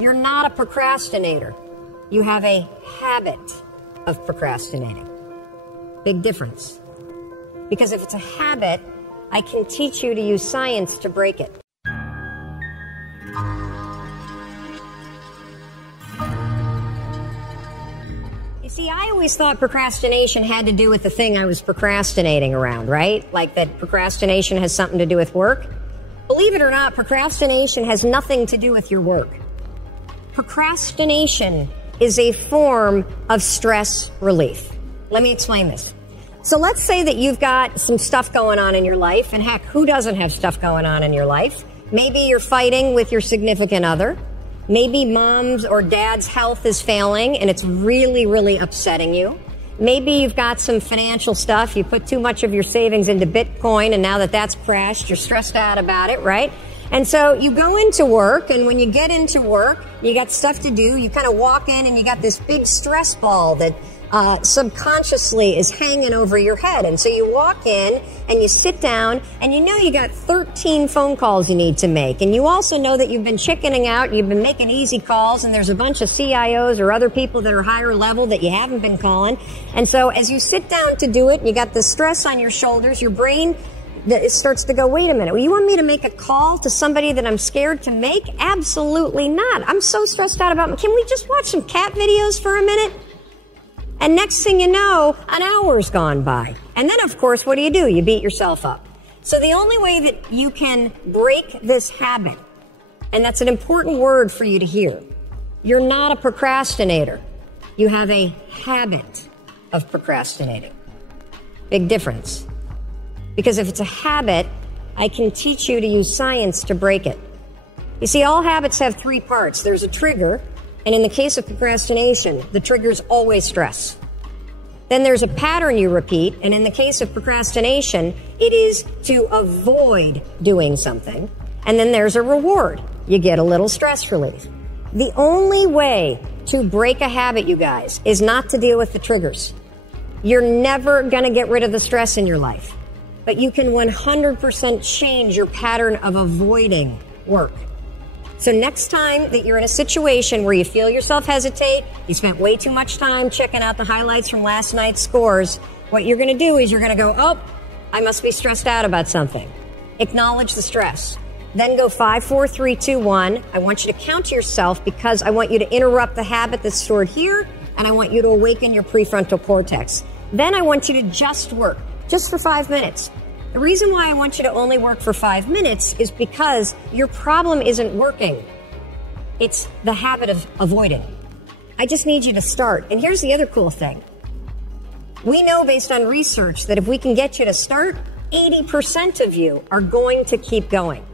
You're not a procrastinator. You have a habit of procrastinating. Big difference. Because if it's a habit, I can teach you to use science to break it. You see, I always thought procrastination had to do with the thing I was procrastinating around, right? Like that procrastination has something to do with work. Believe it or not, procrastination has nothing to do with your work. Procrastination is a form of stress relief. Let me explain this. So let's say that you've got some stuff going on in your life, and heck, who doesn't have stuff going on in your life? Maybe you're fighting with your significant other. Maybe mom's or dad's health is failing and it's really, really upsetting you. Maybe you've got some financial stuff. You put too much of your savings into Bitcoin, and now that that's crashed, you're stressed out about it, right? And so you go into work, and when you get into work, you got stuff to do. You kind of walk in and you got this big stress ball that subconsciously is hanging over your head. And so you walk in and you sit down, and you know you got 13 phone calls you need to make. And you also know that you've been chickening out, you've been making easy calls, and there's a bunch of CIOs or other people that are higher level that you haven't been calling. And so as you sit down to do it, you got the stress on your shoulders, your brain that starts to go, wait a minute, well, you want me to make a call to somebody that I'm scared to make? Absolutely not. I'm so stressed out about, can we just watch some cat videos for a minute? And next thing you know, an hour's gone by. And then, of course, what do? You beat yourself up. So the only way that you can break this habit, and that's an important word for you to hear, you're not a procrastinator. You have a habit of procrastinating. Big difference. Because if it's a habit, I can teach you to use science to break it. You see, all habits have three parts. There's a trigger, and in the case of procrastination, the trigger's always stress. Then there's a pattern you repeat, and in the case of procrastination, it is to avoid doing something. And then there's a reward. You get a little stress relief. The only way to break a habit, you guys, is not to deal with the triggers. You're never going to get rid of the stress in your life. But you can 100% change your pattern of avoiding work. So next time that you're in a situation where you feel yourself hesitate, you spent way too much time checking out the highlights from last night's scores, what you're going to do is you're going to go, oh, I must be stressed out about something. Acknowledge the stress. Then go 5, 4, 3, 2, 1. I want you to count to yourself because I want you to interrupt the habit that's stored here, and I want you to awaken your prefrontal cortex. Then I want you to just work, just for 5 minutes. The reason why I want you to only work for 5 minutes is because your problem isn't working. It's the habit of avoiding. I just need you to start. And here's the other cool thing. We know based on research that if we can get you to start, 80% of you are going to keep going.